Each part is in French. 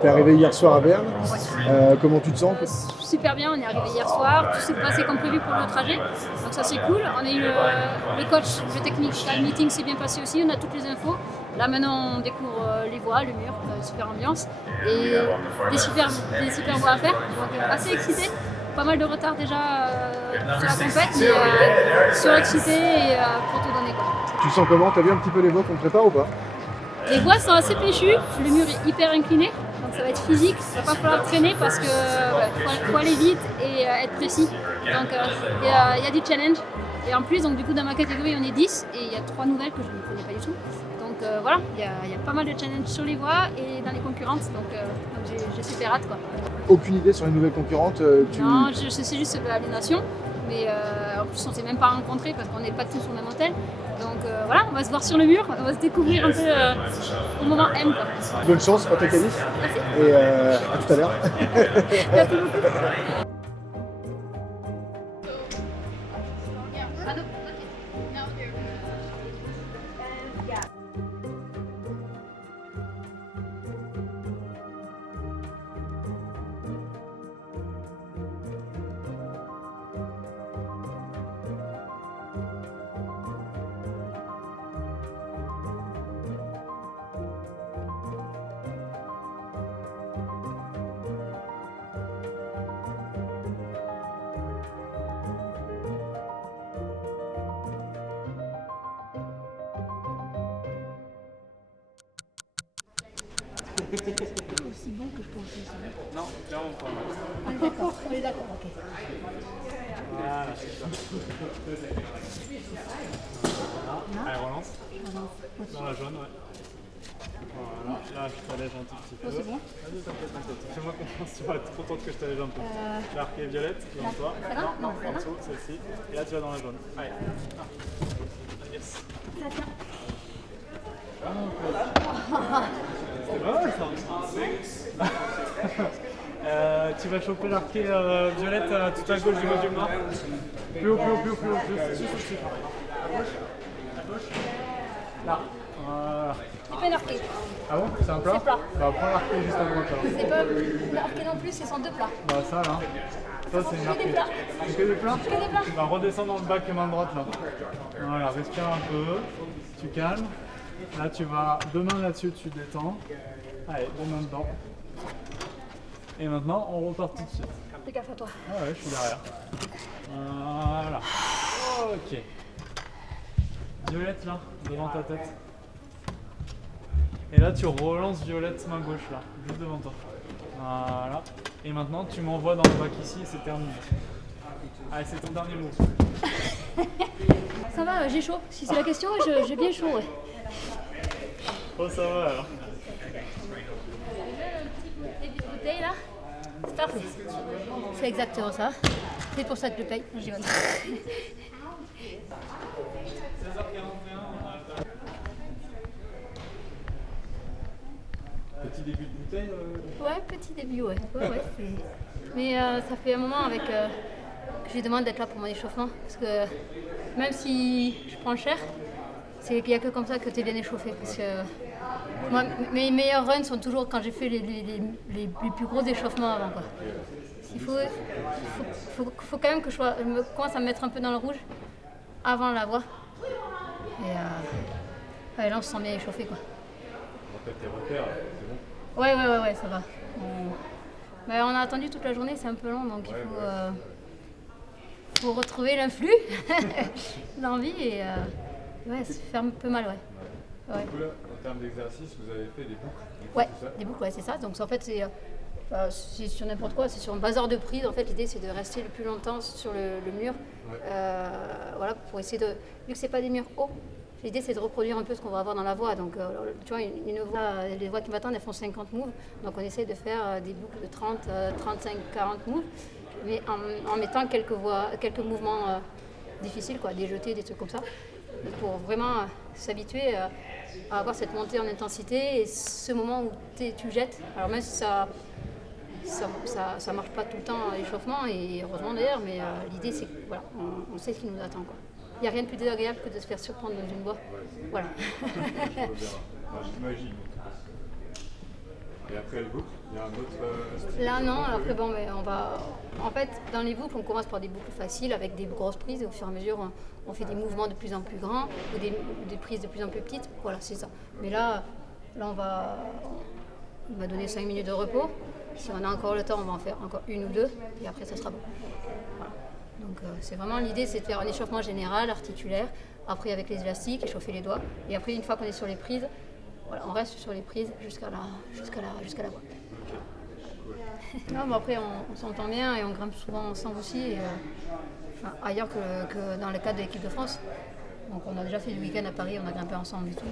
T'es arrivé hier soir à Berne. Comment tu te sens? Super bien, on est arrivé hier soir, tout s'est passé comme prévu pour le trajet, donc ça c'est cool. On a eu le coach, le technical meeting s'est bien passé aussi, on a toutes les infos. Là maintenant on découvre les voies, le mur, super ambiance et des super voies à faire, donc assez excité. Pas mal de retard déjà sur la compète, mais surexcité et pour tout donner quoi. Tu sens comment? T'as vu un petit peu les voies qu'on prépare ou pas? Les voies sont assez péchues, le mur est hyper incliné, donc ça va être physique, il va pas falloir traîner parce que faut aller vite et être précis. Donc il y a du challenge. Et en plus, donc, du coup, dans ma catégorie, on est 10 et il y a 3 nouvelles que je ne connais pas du tout. Donc voilà, il y a pas mal de challenges sur les voies et dans les concurrentes, donc j'ai super hâte quoi. Aucune idée sur les nouvelles concurrentes? Non, je sais juste la nation, mais en plus on s'est même pas rencontrés parce qu'on n'est pas tous au même hôtel. Donc voilà, on va se voir sur le mur, on va se découvrir un peu au moment M quoi. Bonne chance pour ta qualif. Merci. Et à tout à l'heure. Merci beaucoup. Aussi bon que je pensais ça. Non, clairement pas. On est d'accord, ok. Voilà, c'est ça. Voilà. Allez, relance. Dans la jaune, ouais. Voilà, là je t'allège un tout petit peu. C'est bon. Vas-y, t'inquiète. Fais-moi confiance, tu vas être contente que je t'allège un peu. L'arc est violette, devant toi. Non, en dessous, celle-ci. Et là tu vas dans la jaune. Allez. Yes. C'était pas mal ça. Tu vas choper l'arqué violette tout à gauche du module noir. Plus haut, juste au-dessus. À gauche. Là. Voilà. C'est pas marqué. Ah bon? C'est un plat? C'est plat. Bah prends l'arqué juste à droite alors. C'est pas marqué non plus, c'est sont deux plats. Bah ça là. Ça c'est une Que des arquée. plats. C'est que des plats? Que des plats. Tu vas redescendre dans le bac et main droite là. Voilà, respire un peu. Tu calmes. Là tu vas deux mains là-dessus, tu détends. Allez, deux mains dedans. Et maintenant on repart tout de suite. Fais gaffe à toi. Ah ouais, je suis derrière. Voilà. Ok. Violette là, devant ta tête. Et là tu relances violette main gauche là, juste devant toi. Voilà. Et maintenant tu m'envoies dans le bac ici et c'est terminé. Allez, c'est ton dernier mot. Ça va, j'ai chaud. Si c'est la question, j'ai bien chaud. Ouais. Oh ça va alors. Les petites bouteilles là, c'est parfait. C'est exactement ça. C'est pour ça que je paye. J'y vais. 16h41, on a le temps. Petit début de bouteille Ouais, petit début, ouais. Mais ça fait un moment avec que je demande d'être là pour mon échauffement. Parce que même si je prends cher, c'est qu'il n'y a que comme ça que tu es bien échauffé. Parce que moi, mes meilleurs runs sont toujours quand j'ai fait les plus gros échauffements avant. Quoi. Il faut quand même que je commence à me mettre un peu dans le rouge avant la voie. Et là, on se sent bien échauffé. Quoi. T'as tes repères, c'est bon. Ouais, ça va. Mais on a attendu toute la journée, c'est un peu long, donc il faut retrouver l'influx, l'envie et ça fait un peu mal, ouais. Du coup là, en termes d'exercice, vous avez fait des boucles. Ouais, des boucles, ouais, c'est ça. Donc en fait, c'est sur n'importe quoi, c'est sur un bazar de prise. En fait, l'idée c'est de rester le plus longtemps sur le mur, voilà, pour essayer de, vu que c'est pas des murs hauts. L'idée, c'est de reproduire un peu ce qu'on va avoir dans la voie. Donc, tu vois, une voie, les voies qui m'attendent, elles font 50 moves. Donc, on essaie de faire des boucles de 30, 35, 40 moves, mais en mettant quelques mouvements difficiles, quoi, des jetés, des trucs comme ça, pour vraiment s'habituer à avoir cette montée en intensité et ce moment où tu jettes. Alors, même si ça marche pas tout le temps à l'échauffement, et heureusement d'ailleurs, mais l'idée, c'est que voilà, on sait ce qui nous attend, quoi. il n'y a rien de plus désagréable que de se faire surprendre dans une voie. Voilà. J'imagine. Et après les boucles, il y a un autre style. Là non, après bon, mais on va. En fait, dans les boucles, on commence par des boucles faciles avec des grosses prises et au fur et à mesure, on fait des mouvements de plus en plus grands ou des prises de plus en plus petites. Voilà, c'est ça. Mais là on va donner 5 minutes de repos. Si on a encore le temps, on va en faire encore une ou deux et après ça sera bon. Voilà. Donc c'est vraiment l'idée, c'est de faire un échauffement général, articulaire, après avec les élastiques, échauffer les doigts et après une fois qu'on est sur les prises, voilà, on reste sur les prises jusqu'à la voie. Non, mais après on s'entend bien et on grimpe souvent ensemble aussi, et, ailleurs que dans le cadre de l'équipe de France. Donc on a déjà fait du week-end à Paris, on a grimpé ensemble et tout.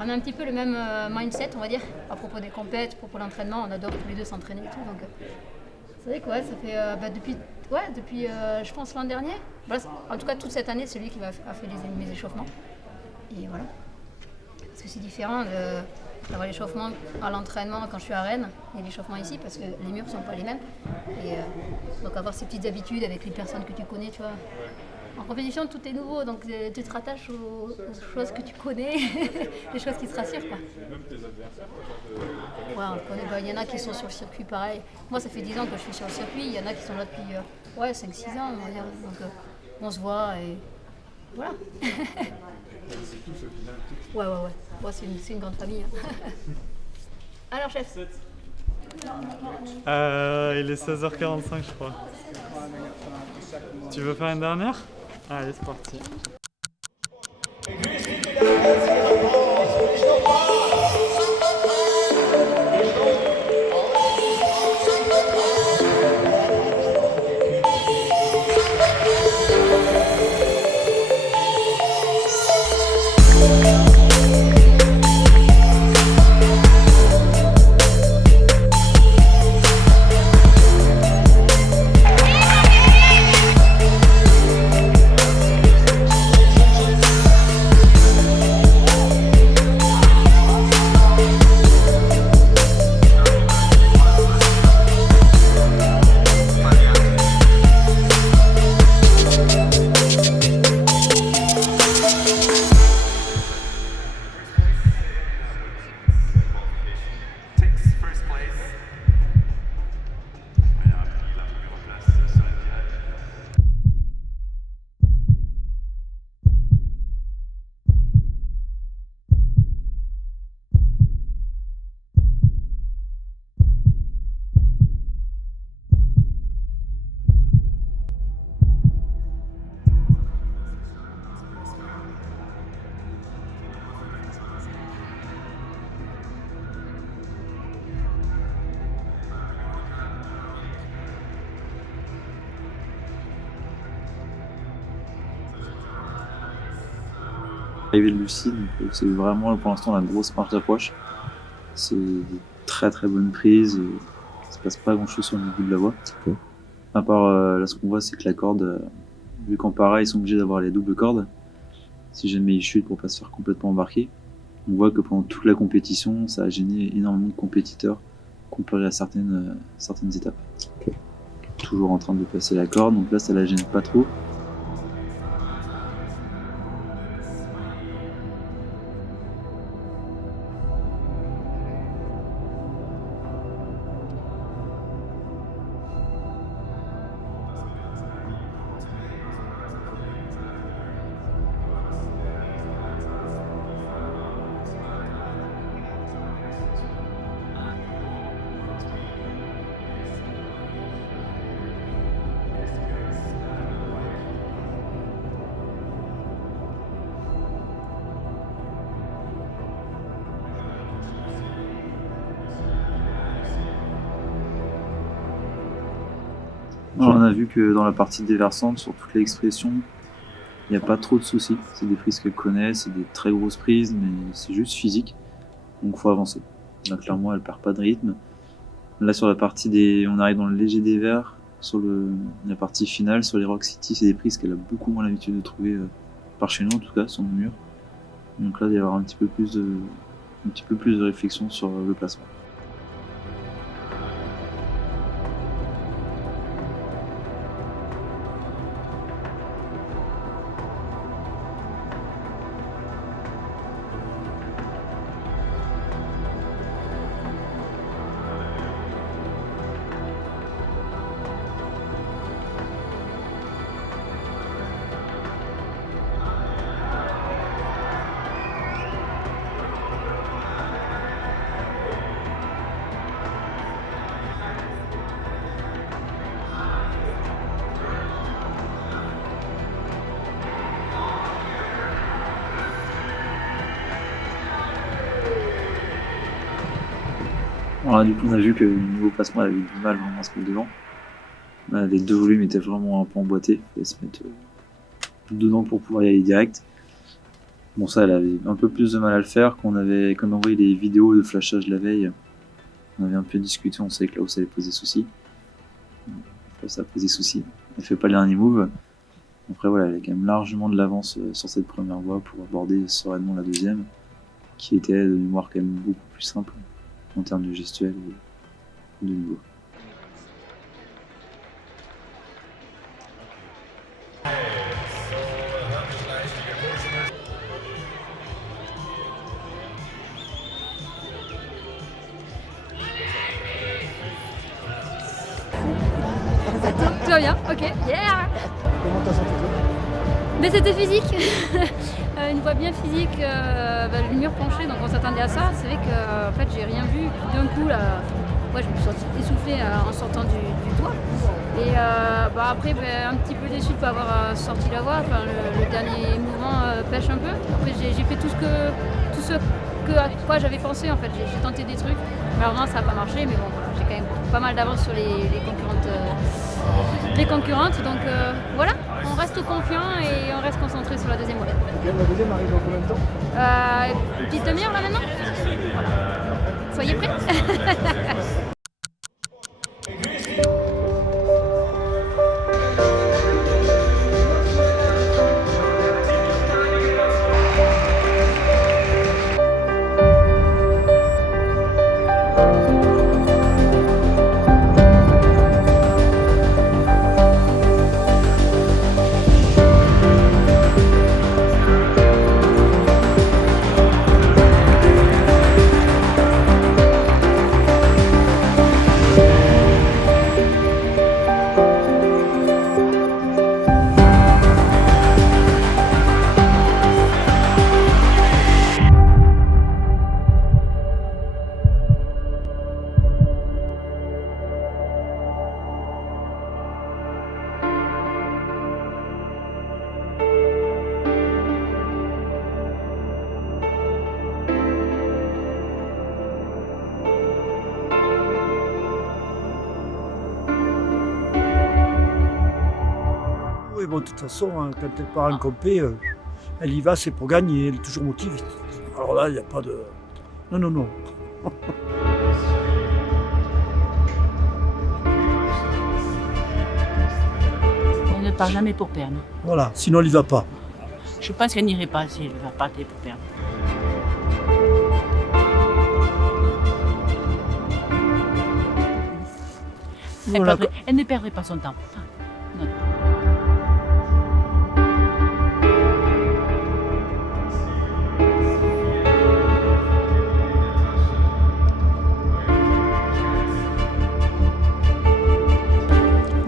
On a un petit peu le même mindset, on va dire, à propos des compètes, à propos de l'entraînement, on adore tous les deux s'entraîner et tout. Donc c'est vrai que ouais, ça fait depuis je pense l'an dernier. Voilà, en tout cas toute cette année, c'est lui qui a fait mes échauffements. Et voilà. Parce que c'est différent d'avoir l'échauffement à l'entraînement quand je suis à Rennes et l'échauffement ici, parce que les murs ne sont pas les mêmes. Et donc avoir ces petites habitudes avec les personnes que tu connais, tu vois. En compétition, tout est nouveau, donc tu te rattaches aux choses que tu connais, les choses qui te rassurent, quoi. Et même tes adversaires, Ouais, on connaît. Il y en a qui sont sur le circuit pareil. Moi, ça fait 10 ans que je suis sur le circuit. Il y en a qui sont là depuis 5-6 ans, on va dire. Donc on se voit et voilà. c'est tous au final. Ouais. Moi, c'est une grande famille. Alors, chef. Il est 16h45, je crois. Tu veux faire une dernière? Allez, c'est parti. Arrivée de Lucie, donc c'est vraiment pour l'instant la grosse marche d'approche. C'est des très très bonnes prises, il se passe pas grand chose sur le début de la voie. Okay. À part là ce qu'on voit, c'est que la corde, vu qu'en para ils sont obligés d'avoir les doubles cordes, si jamais ils chutent pour pas se faire complètement embarquer, on voit que pendant toute la compétition ça a gêné énormément de compétiteurs comparé à certaines étapes. Okay. Toujours en train de passer la corde, donc là ça la gêne pas trop. On a vu que dans la partie déversante, sur toute l'expression, il n'y a pas trop de soucis. C'est des prises qu'elle connaît, c'est des très grosses prises, mais c'est juste physique. Donc il faut avancer. Là, clairement, elle perd pas de rythme. Là, sur la partie on arrive dans le léger dévers. Sur la partie finale, sur les Rock City, c'est des prises qu'elle a beaucoup moins l'habitude de trouver, par chez nous en tout cas, sur nos murs. Donc là, il va y avoir un petit peu plus de réflexion sur le placement. Alors, du coup, on a vu que le niveau placement avait eu du mal vraiment à se mettre devant. Les deux volumes étaient vraiment un peu emboîtés. Il fallait se mettre dedans pour pouvoir y aller direct. Bon, ça, elle avait un peu plus de mal à le faire. Quand on avait envoyé les vidéos de flashage la veille, on avait un peu discuté, on savait que là où ça allait poser souci. Enfin, ça a posé souci. Elle fait pas le dernier move. Après, voilà, elle a quand même largement de l'avance sur cette première voie pour aborder sereinement la deuxième, qui était de mémoire quand même beaucoup plus simple en termes de gestuel et de niveau. Tout va bien, ok, yeah. Comment t'as senti toi? Mais c'était physique, une voie bien physique, le mur penché, donc on s'attendait à ça. C'est vrai que en fait, j'ai rien vu. D'un coup, là, je me suis sentie essoufflée en sortant du toit. Et après, un petit peu déçue de ne pas avoir sorti la voie. Enfin, le dernier mouvement pêche un peu. Après, j'ai fait tout ce à quoi j'avais pensé. En fait, j'ai tenté des trucs. Malheureusement, ça n'a pas marché, mais bon, j'ai quand même pas mal d'avance sur les concurrentes. Donc voilà, on reste confiant et on reste concentré sur la deuxième voie. La deuxième arrive dans combien de temps? Une petite demi-heure là maintenant. Voilà. Soyez prêts. Oui, bon, de toute façon, quand elle part en compé, elle y va, c'est pour gagner, elle est toujours motivée. Alors là, il n'y a pas de... Non. Elle ne part jamais pour perdre. Voilà, sinon elle n'y va pas. Je pense qu'elle n'irait pas si elle va partir pour perdre. Voilà. Elle ne perdrait pas son temps. Non.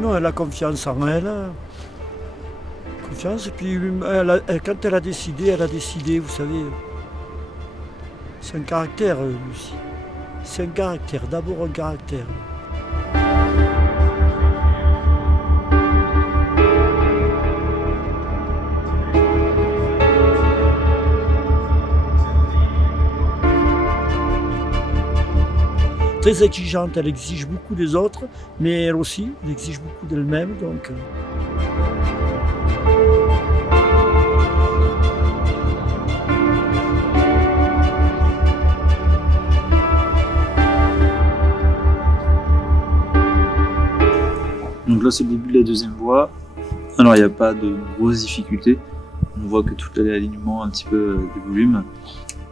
Non, elle a confiance en elle. Confiance, et puis quand elle a décidé, vous savez. C'est un caractère, Lucie. C'est un caractère, d'abord un caractère. Très exigeante, elle exige beaucoup des autres, mais elle aussi, elle exige beaucoup d'elle-même. Donc, Donc là, c'est le début de la deuxième voie. Alors, il n'y a pas de grosses difficultés. On voit que tout l'alignement un petit peu des volumes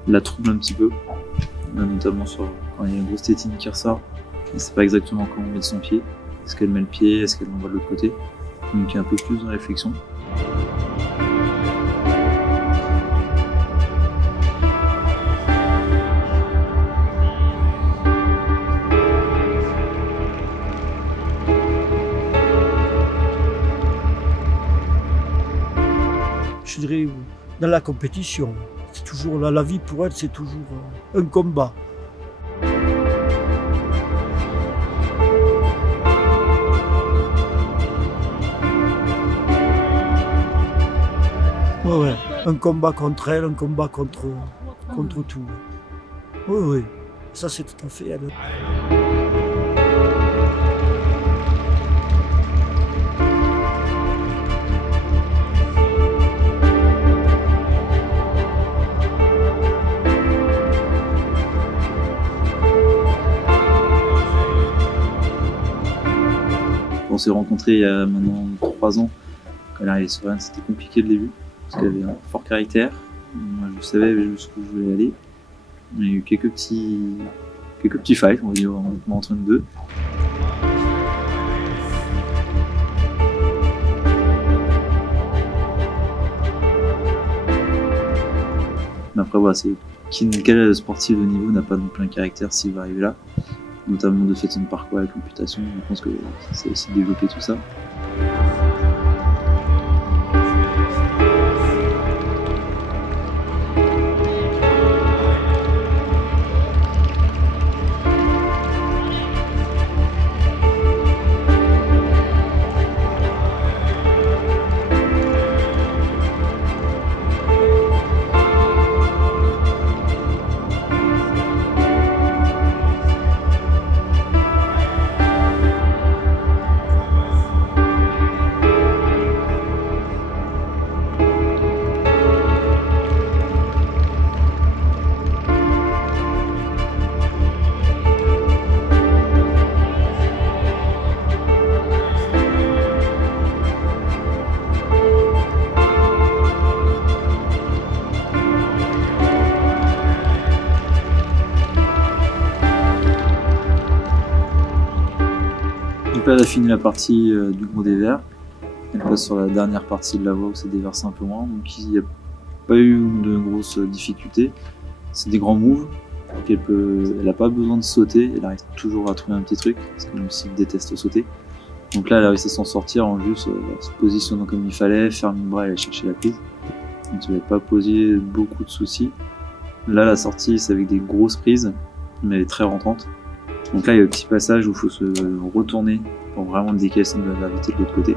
la trouble un petit peu, notamment quand il y a une grosse tétine qui ressort. On ne sait pas exactement comment mettre son pied. Est-ce qu'elle met le pied, est-ce qu'elle l'envoie de l'autre côté? Donc il y a un peu plus de réflexion. je dirais, dans la compétition, c'est toujours la vie pour elle, c'est toujours un combat. Ouais, un combat contre elle, un combat contre tout. Oui, ça c'est tout à fait elle. s'est rencontrés il y a maintenant 3 ans, quand elle est arrivée sur Rennes, c'était compliqué le début, parce qu'elle avait un fort caractère. Moi, je savais jusqu'où je voulais aller. Il y a eu quelques petits fights, on va dire, entre nous deux. Mais après, voilà, quel sportif de niveau n'a pas non plus un caractère s'il va arriver là, notamment de fait de son parcours avec l'amputation. Je pense que c'est aussi développer tout ça. Donc là, elle a fini la partie du gros des verts. Elle passe sur la dernière partie de la voie où c'est déversé un peu moins. Donc il n'y a pas eu de grosses difficultés. C'est des grands moves. Elle n'a pas besoin de sauter. Elle arrive toujours à trouver un petit truc. Parce que aussi déteste sauter. Donc là, elle a réussi à s'en sortir en juste se positionnant comme il fallait, fermer le bras et aller chercher la prise. Donc ça ne lui a pas posé beaucoup de soucis. Là, la sortie, c'est avec des grosses prises, mais très rentrantes. Donc là, il y a le petit passage où il faut se retourner pour vraiment décaler le centre de la gravité de l'autre côté.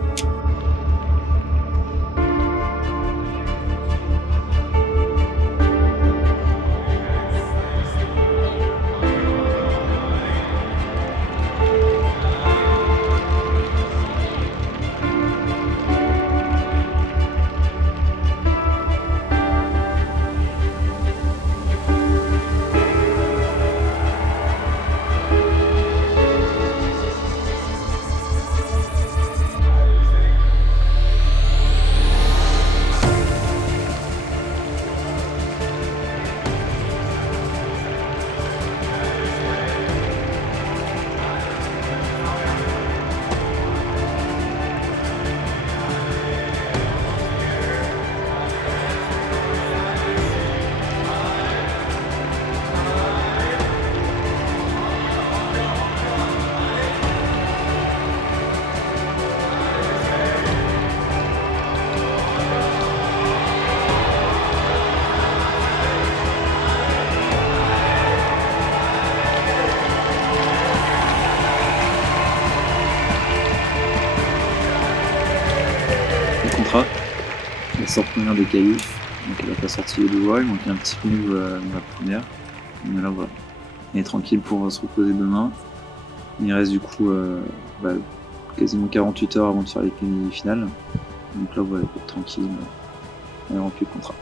Elle sort première des qualifs, donc elle n'a pas sorti les deux voies, il manquait un petit move dans la première. Mais là voilà, elle est tranquille pour se reposer demain. Il reste du coup quasiment 48 heures avant de faire les finales. Donc là voilà, elle peut être tranquille, elle a rempli le contrat.